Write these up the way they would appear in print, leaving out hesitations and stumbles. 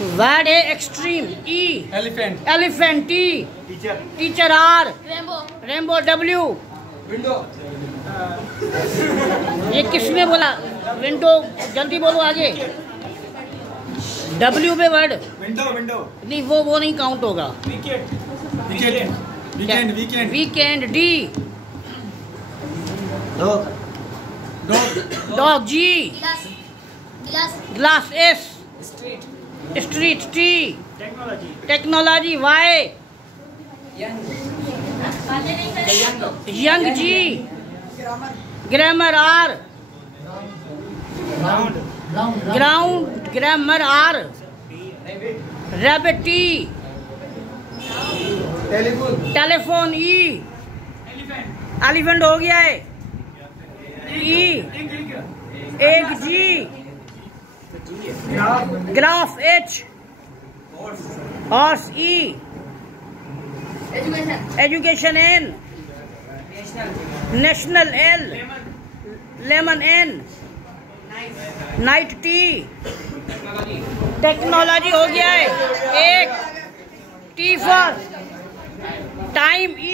Word है extreme. E elephant. Elephant. T teacher. Teacher. R rainbow. Rainbow. W window. ये किसने बोला? Window. जल्दी बोलो आगे। डब्ल्यू पे वर्ड विंडो। विंडो नहीं, वो नहीं काउंट होगा। Wicket. Wicket. Weekend. Weekend. Weekend. D dog. Dog. Dog. G गिलास। गिलास। Glass. S street. Street. T technology. Technology. Y young. G grammar. R ground. Ground. Grammar. R rabbit. T telephone. Telephone. E elephant. Elephant हो गया है। E एक। G graph. H horse. E education. Education. N national. L lemon. N night. T technology हो गया है। एक। T for time. E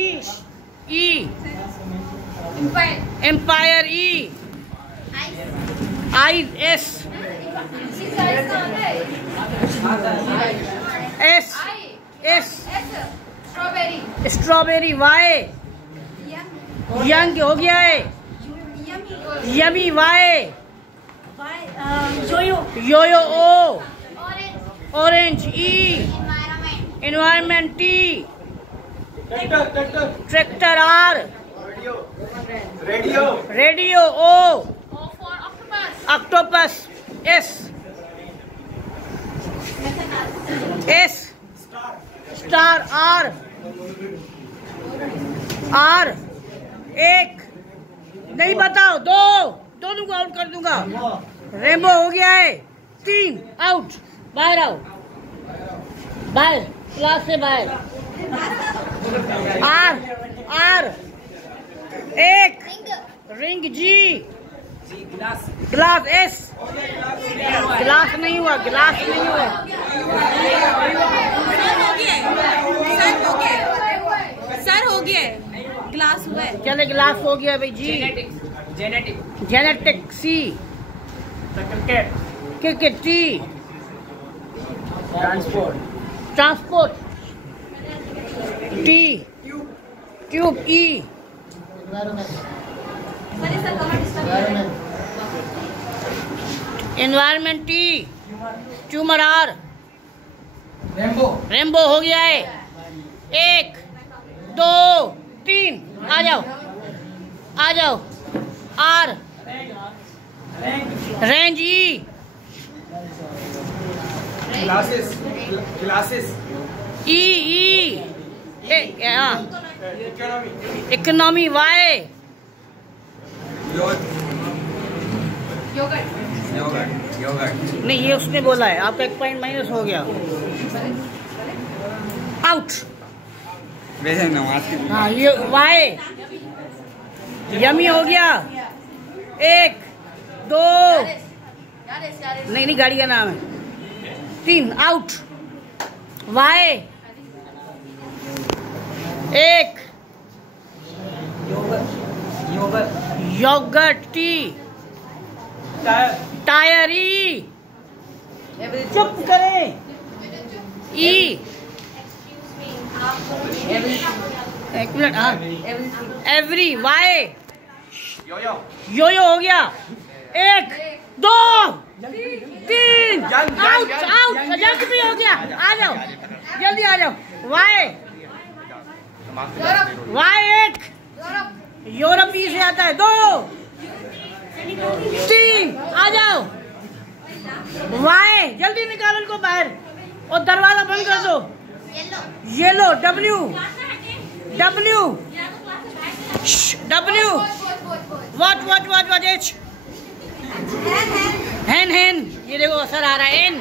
empire. Empire. E I. S S S strawberry. Strawberry. Y young हो गया है। Yummy. Y yoyo. O orange. E environment. T tractor. Tractor. R radio. Radio. O for octopus. Octopus. S star. R एक। नहीं बताओ। दोनों को out कर दूंगा। रेनबो हो गया है। 3 आउट। बाहर आओ। बाहर क्लास से बाहर। आर एक। रिंग। जी ग्लास। एस ग्लास नहीं हुआ। गिलास नहीं हुआ। सर हो गया है। ग्लास हुआ है। चले गिलास हो गया भाई। G genetic. C cricket. T transport. T tube. E environment. T tumour. R rainbow हो गया है। 1 2 3 आ जाओ। R range. E glasses. E economy. Y yoghurt. नहीं, ये उसने बोला है। आपका 1 पॉइंट माइनस हो गया। आउट। वैसे नमाज की। हाँ, ये वाई यमी हो गया। 1 2 नहीं, गाड़ी का नाम है। 3 out. Y 1 yoghurt. T tyre. E चुप करें। E 1 minute. हाँ एवरी। वाई योयो हो गया। 1 2 3 आउट। जल्द भी हो गया। आ जाओ, जल्दी आ जाओ। Y 1 Europe. ई से आता है। 2 3 आ जाओ। वाई जल्दी निकालो इनको बाहर और दरवाजा बंद कर दो। येलो। डब्ल्यू व्हाट एच हैन। ये देखो असर आ रहा है। एन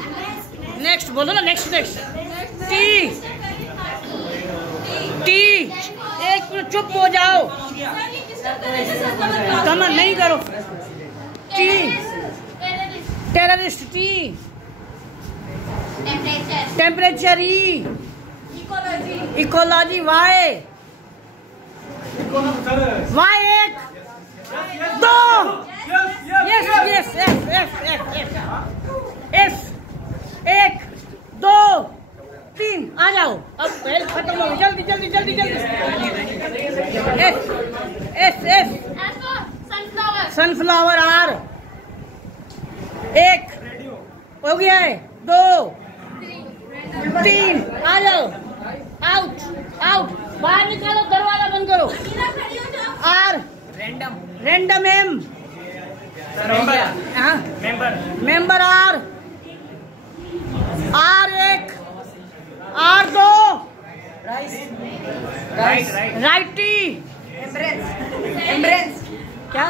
नेक्स्ट बोलो ना। नेक्स्ट टी 1 मिनट चुप हो जाओ। कमर नहीं करो। T terrorist. T temperature E, ecology Y, Y 1 2 yes yes S 1 2 3 आ जाओ। अब पहले खत्म हो, जल्दी जल्दी जल्दी जल्दी। S S S sunflower R 1 हो गया है, 2 3 आ जाओ। आउट आउट, बाहर निकालो, दरवाजा बंद करो। R random M member R 1 R 2 राइटी क्या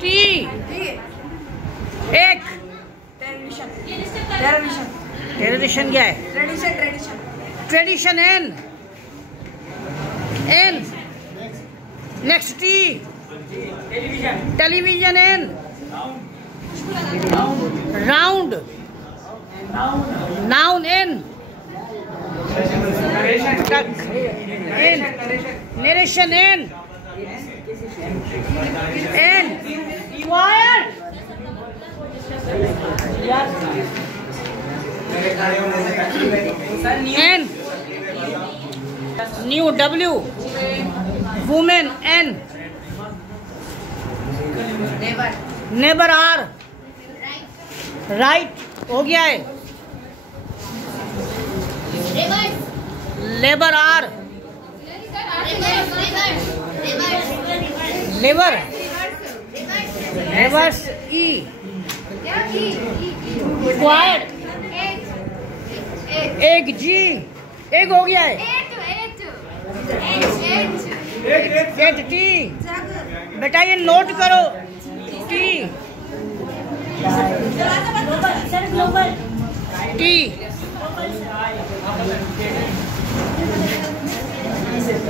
टी 1 टेररिशन क्या है? Tradition N next T television N round noun N narration N quite N new W women N neighbour R right हो गया है। Labour R labour reverse E quite एक G एक हो गया है। एट टी बेटा ये नोट करो T T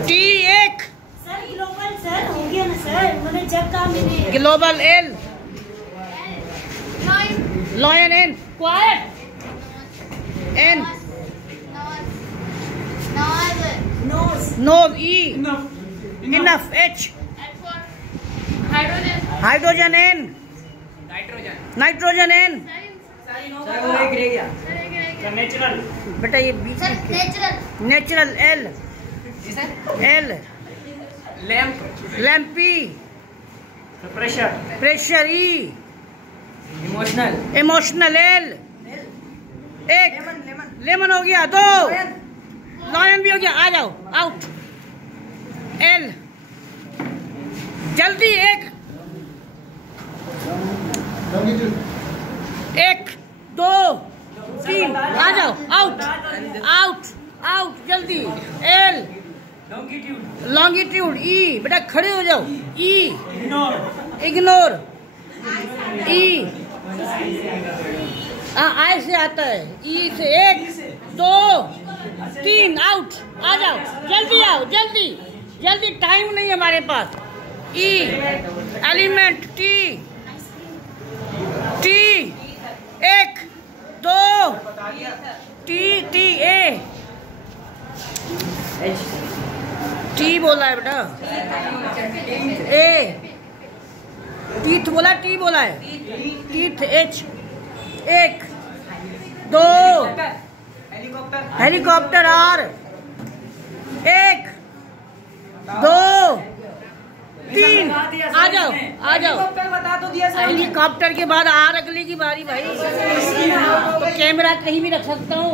T 1 sir global sir हो गया ना सर, मैंने जब काम नहीं global L lion N quite N nose E enough H hydrogen N nitrogen N बेटा ये नेचुरल एल लैम्पी pressure E emotional L 1 lemon हो गया। 2 लॉयन भी हो गया। आ जाओ आउट एल जल्दी 1 2 3 आ जाओ आउट आउट आउट जल्दी एल लॉन्गिट्यूड ई बेटा खड़े हो जाओ ई इग्नोर ई आई से आता है ई से 1 2 3 आउट आ जाओ जल्दी आओ जल्दी जल्दी टाइम नहीं है हमारे पास। E element T T 1 2 T T A T बोला है बेटा ए टीथ बोला टी बोला है टीथ एच 1 2 हेलीकॉप्टर आर 1 2 3 आ जाओ आ जाओ। हेलीकॉप्टर के बाद आर अगले की बारी भाई, तो कैमरा कहीं भी रख सकता हूँ।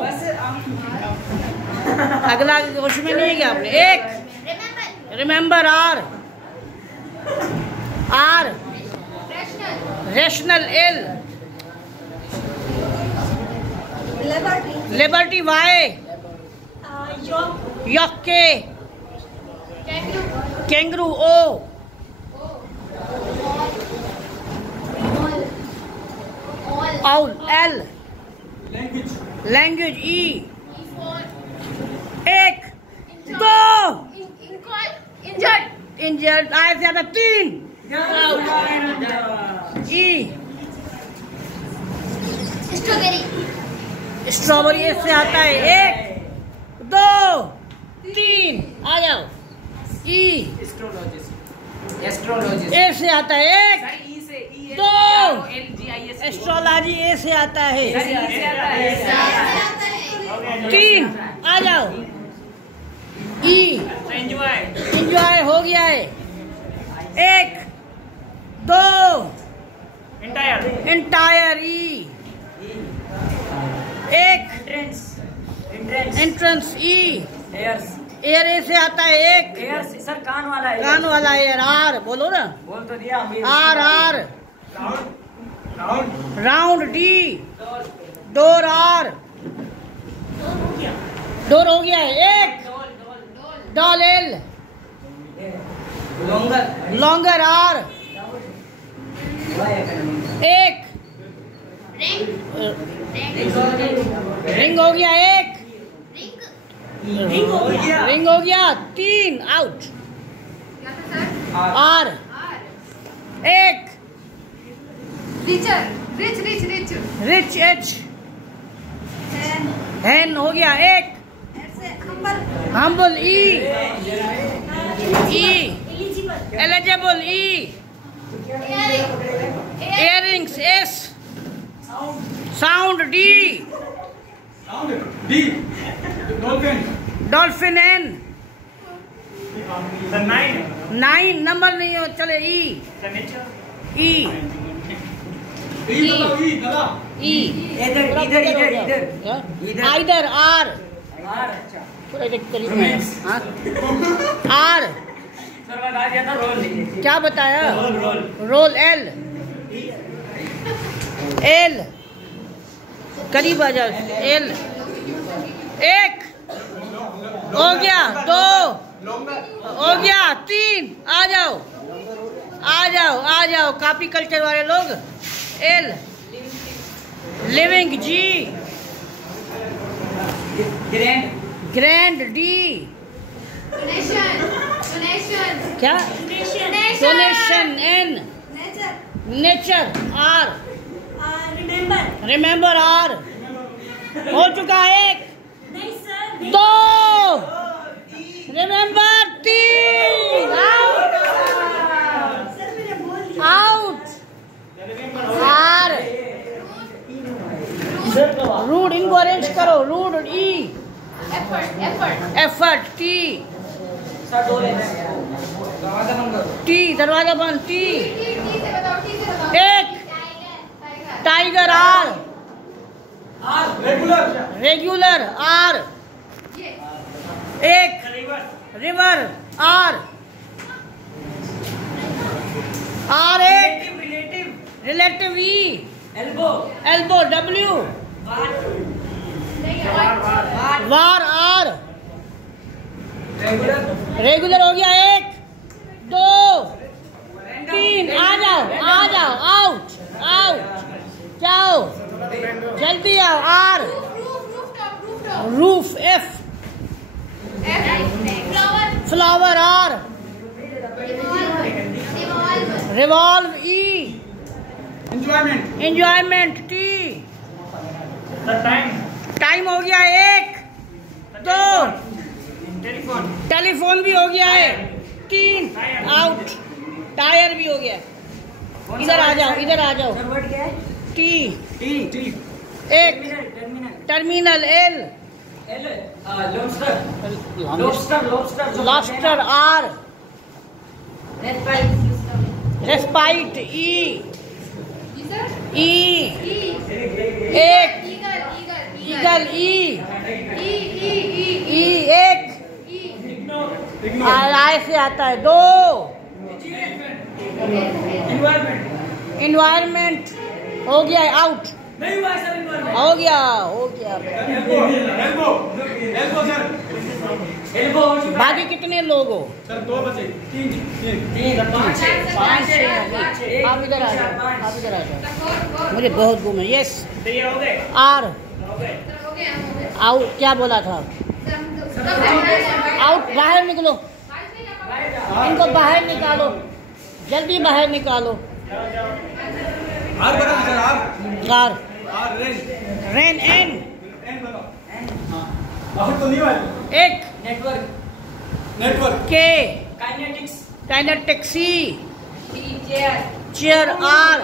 अगला होश में नहीं है क्या आपने? 1 remember R rational L liberty Y yak K kangaroo O owl L language E 1 2 injured आए ज्यादा 3 ई स्ट्रॉबेरी ए से आता है। 1 2 3 आ जाओ। ई एस्ट्रोलॉजिस्ट ए से आता है। 1 ई से ई 2 LGIS एस्ट्रोलॉजी ए से आता है। 3 आ जाओ। ई एंजॉय हो गया है। 1 2 एंटायर ई 1 एंट्रेंस ई एयर ए से आता है। 1 सर कान वाला है। कान वाला एयर। आर बोलो ना। बोल तो दिया R R round D door R door हो गया है। 1 doll L longer R 1 ring हो गया। 1 रिंग हो गया। 3 out R 1 rich H hen हो गया। 1 humble E eligible E earrings S sound D dolphin N 9 number नहीं हो चले। ई इधर आर आर क्या बताया? रोल एल एल करीब आ जाओ। एल 1 हो गया। 2 हो गया। 3 आ जाओ आ जाओ आ जाओ। कॉपी कल्चर वाले लोग। L living G grand D क्या donation N nature R remember R हो चुका। 1 नहीं sir 2 remember 3 out R rude इनको अरेंज करो। रूड ई एफर्ट टी दरवाजा बंद। T 1 tiger R regular R 1 river R 1 relative E elbow W war R regular हो गया। 1 2 3 आ जाओ आउट जाओ जल्दी आओ। R roof F flower R revolve E enjoyment T time हो गया। 1 2 टेलीफोन भी हो गया है। 3 आउट टायर भी हो गया। इधर आ जाओ T 1 terminal L lobster R respite E 1 eagle E 1 आय से आता है। 2 इन्वायरमेंट हो गया। आउट हो गया बाकी कितने लोग हो? सर 2 बचे। 3 5 6 आप इधर आ जाओ मुझे बहुत घूमे। यस आर आउट क्या बोला था? आउट बाहर निकलो इनको बाहर निकालो जल्दी बाहर निकालो। आर बता सर आर रेन एन और तो नहीं हुआ। एक network. Network. K kinetics. Kinetic C chair chair R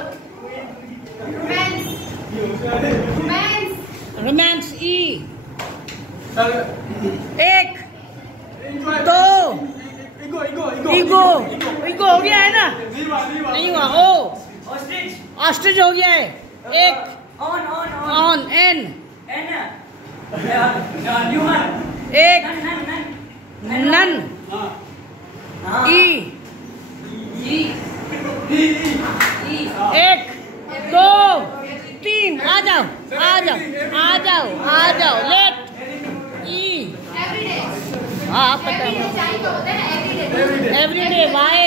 romance romance E sir एक दो ईगो ईगो ईगो ईगो हो गया है ना नहीं हुआ ओ ऑस्ट्रिच। ऑस्ट्रिच हो गया है एक on on on on N N Newman. एक नन नन हाँ। ई ई एक दो तीन आ जाओ आ जाओ आ जाओ आ जाओ लेट ई एवरीडे हाँ पता है एवरीडे चाहिए तो होता है everyday everyday Y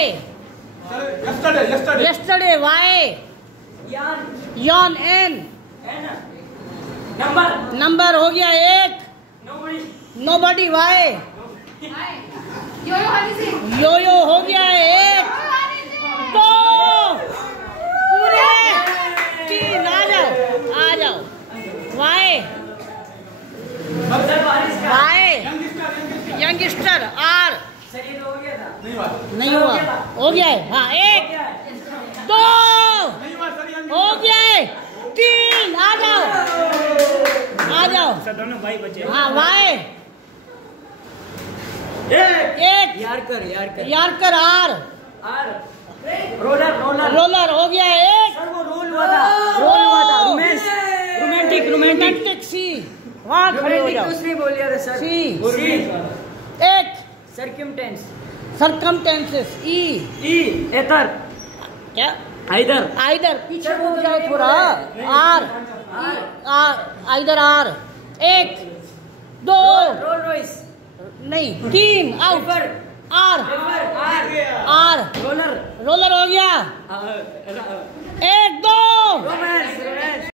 yesterday yesterday yesterday Y यान yawn N N number number हो गया एक nobody nobody Y yo Honey Singh yo yo हो गया है एक दो पूरे तीन आ जाओ वाई सर बारिश का वाई यंगस्टर आर सर ये तो हो गया था। नहीं हुआ नहीं हुआ हो गया है हाँ एक दो नहीं हुआ सर हो गया है तीन आ जाओ सर दोनों भाई बचे। हाँ वाई एक yorker R R roller roller roller हो गया है एक सर वो रोल हुआ था। रोल हुआ था। रोमांस रोमांटिक रोमांटिक रोमांटिक सी वहाँ खड़े हो जाओ कुछ नहीं बोल दिया था सर। सी सी एक सर्कमटेंस। सरकमटेंसेस ई ई एथर क्या आइदर आइदर पीछे हो जाओ थोड़ा आर आइदर आर एक दो रोल रॉयस नहीं तीन out river R river R roller roller हो गया एक दो रोमांस रोमांस